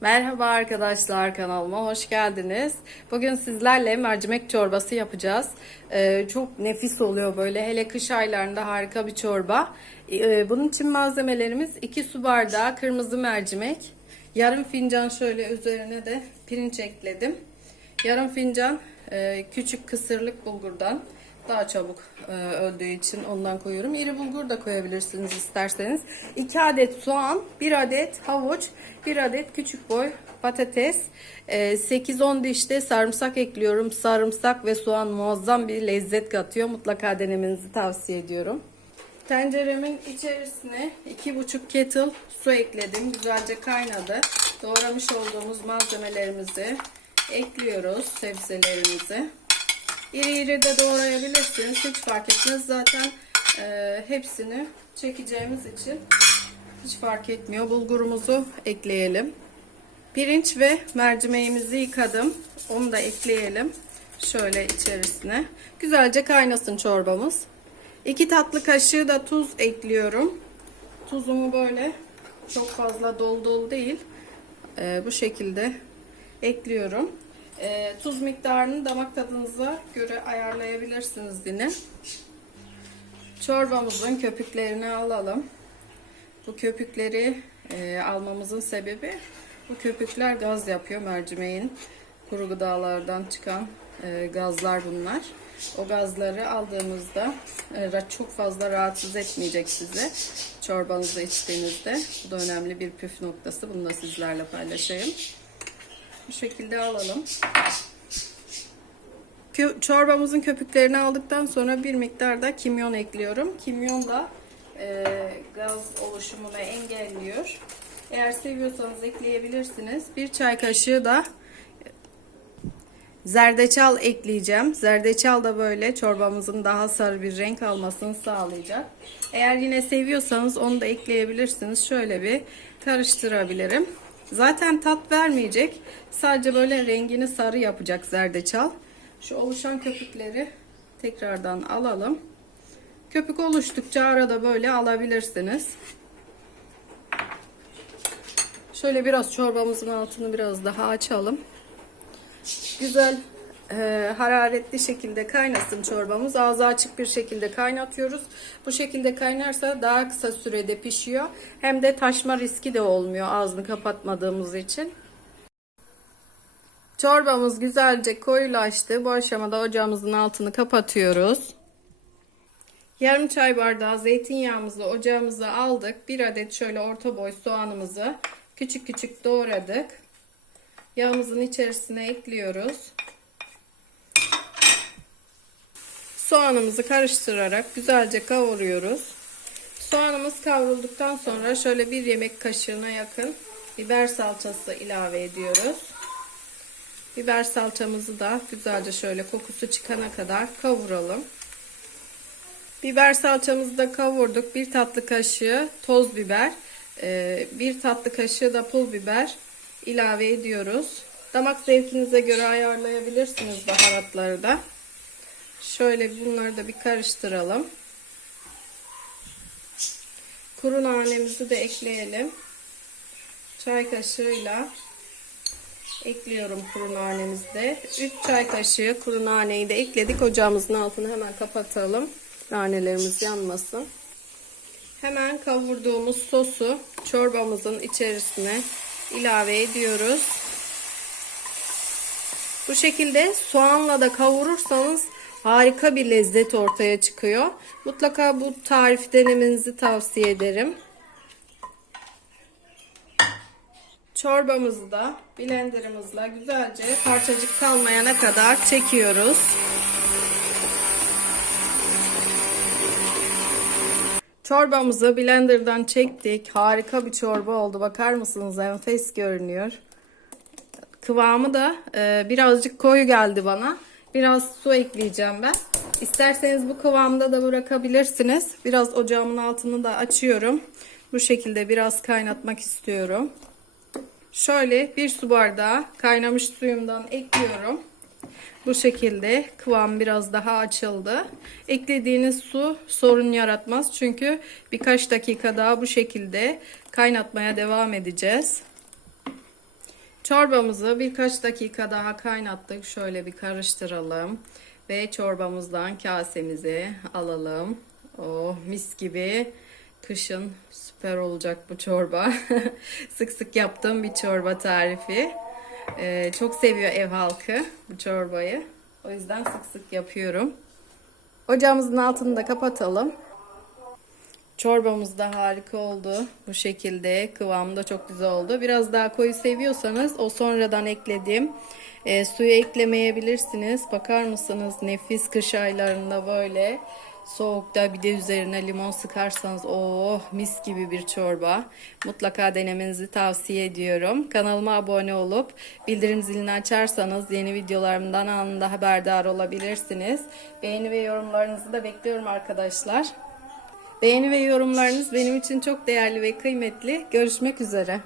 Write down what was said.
Merhaba arkadaşlar kanalıma hoş geldiniz. Bugün sizlerle mercimek çorbası yapacağız. Ee, çok nefis oluyor böyle hele kış aylarında harika bir çorba. Ee, bunun için malzemelerimiz 2 su bardağı kırmızı mercimek. Yarım fincan şöyle üzerine de pirinç ekledim. Yarım fincan e, küçük kısırlık bulgurdan daha çabuk e, öldüğü için ondan koyuyorum. İri bulgur da koyabilirsiniz isterseniz. 2 adet soğan, 1 adet havuç, 1 adet küçük boy patates, e, 8-10 diş de sarımsak ekliyorum. Sarımsak ve soğan muazzam bir lezzet katıyor. Mutlaka denemenizi tavsiye ediyorum. Tenceremin içerisine 2,5 kettle su ekledim. Güzelce kaynadı. Doğramış olduğumuz malzemelerimizi ekliyoruz. Sebzelerimizi. İri iri de doğrayabilirsiniz. Hiç fark etmez. Zaten e, hepsini çekeceğimiz için hiç fark etmiyor. Bulgurumuzu ekleyelim. Pirinç ve mercimeğimizi yıkadım. Onu da ekleyelim. Şöyle içerisine. Güzelce kaynasın çorbamız. 2 tatlı kaşığı da tuz ekliyorum. Tuzumu böyle çok fazla dolu dolu değil. E, bu şekilde ekliyorum. E, tuz miktarını damak tadınıza göre ayarlayabilirsiniz yine. Çorbamızın köpüklerini alalım. Bu köpükleri e, almamızın sebebi bu köpükler gaz yapıyor mercimeğin kuru gıdalardan çıkan e, gazlar bunlar. O gazları aldığımızda e, çok fazla rahatsız etmeyecek sizi çorbanızı içtiğinizde. Bu da önemli bir püf noktası. Bunu da sizlerle paylaşayım. Bu şekilde alalım. Çorbamızın köpüklerini aldıktan sonra bir miktar da kimyon ekliyorum. Kimyon da e, gaz oluşumunu engelliyor. Eğer seviyorsanız ekleyebilirsiniz. Bir çay kaşığı da zerdeçal ekleyeceğim. Zerdeçal da böyle çorbamızın daha sarı bir renk almasını sağlayacak. Eğer yine seviyorsanız onu da ekleyebilirsiniz. Şöyle bir karıştırabilirim. Zaten tat vermeyecek. Sadece böyle rengini sarı yapacak zerdeçal. Şu oluşan köpükleri tekrardan alalım. Köpük oluştukça arada böyle alabilirsiniz. Şöyle biraz çorbamızın altını biraz daha açalım. Güzel e, hararetli şekilde kaynasın çorbamız. Ağzı açık bir şekilde kaynatıyoruz. Bu şekilde kaynarsa daha kısa sürede pişiyor. Hem de taşma riski de olmuyor ağzını kapatmadığımız için. Çorbamız güzelce koyulaştı. Bu aşamada ocağımızın altını kapatıyoruz. Yarım çay bardağı zeytinyağımızı ocağımıza aldık. Bir adet şöyle orta boy soğanımızı küçük küçük doğradık. Yağımızın içerisine ekliyoruz. Soğanımızı karıştırarak güzelce kavuruyoruz. Soğanımız kavrulduktan sonra şöyle bir yemek kaşığına yakın biber salçası ilave ediyoruz. Biber salçamızı da güzelce şöyle kokusu çıkana kadar kavuralım. Biber salçamızı da kavurduk. Bir tatlı kaşığı toz biber, e, bir tatlı kaşığı da pul biber ilave ediyoruz. Damak zevkinize göre ayarlayabilirsiniz baharatları da. Şöyle bunları da bir karıştıralım. Kuru nanemizi de ekleyelim. Çay kaşığıyla ekliyorum kuru nanemizi de. 3 çay kaşığı kuru naneyi de ekledik. Ocağımızın altını hemen kapatalım. Nanelerimiz yanmasın. Hemen kavurduğumuz sosu çorbamızın içerisine ilave ediyoruz. Bu şekilde soğanla da kavurursanız harika bir lezzet ortaya çıkıyor. Mutlaka bu tarif denemenizi tavsiye ederim. Çorbamızı da blenderımızla güzelce parçacık kalmayana kadar çekiyoruz. Çorbamızı blenderdan çektik. Harika bir çorba oldu. Bakar mısınız? Enfes görünüyor. Kıvamı da e, birazcık koyu geldi bana. Biraz su ekleyeceğim ben. İsterseniz bu kıvamda da bırakabilirsiniz. Biraz ocağımın altını da açıyorum. Bu şekilde biraz kaynatmak istiyorum. Şöyle bir su bardağı kaynamış suyumdan ekliyorum. Bu şekilde kıvam biraz daha açıldı. Eklediğiniz su sorun yaratmaz. Çünkü birkaç dakika daha bu şekilde kaynatmaya devam edeceğiz. Çorbamızı birkaç dakika daha kaynattık. Şöyle bir karıştıralım. Ve çorbamızdan kasemizi alalım. Oh mis gibi. Kışın süper olacak bu çorba. sık sık yaptığım bir çorba tarifi. Ee, çok seviyor ev halkı bu çorbayı. O yüzden sık sık yapıyorum. Ocağımızın altını da kapatalım. Çorbamız da harika oldu. Bu şekilde kıvamı da çok güzel oldu. Biraz daha koyu seviyorsanız o sonradan eklediğim e, suyu eklemeyebilirsiniz. Bakar mısınız nefis kış aylarında böyle soğukta bir de üzerine limon sıkarsanız oh mis gibi bir çorba. Mutlaka denemenizi tavsiye ediyorum. Kanalıma abone olup bildirim zilini açarsanız yeni videolarımdan anında haberdar olabilirsiniz. Beğeni ve yorumlarınızı da bekliyorum arkadaşlar. Beğeni ve yorumlarınız benim için çok değerli ve kıymetli. Görüşmek üzere.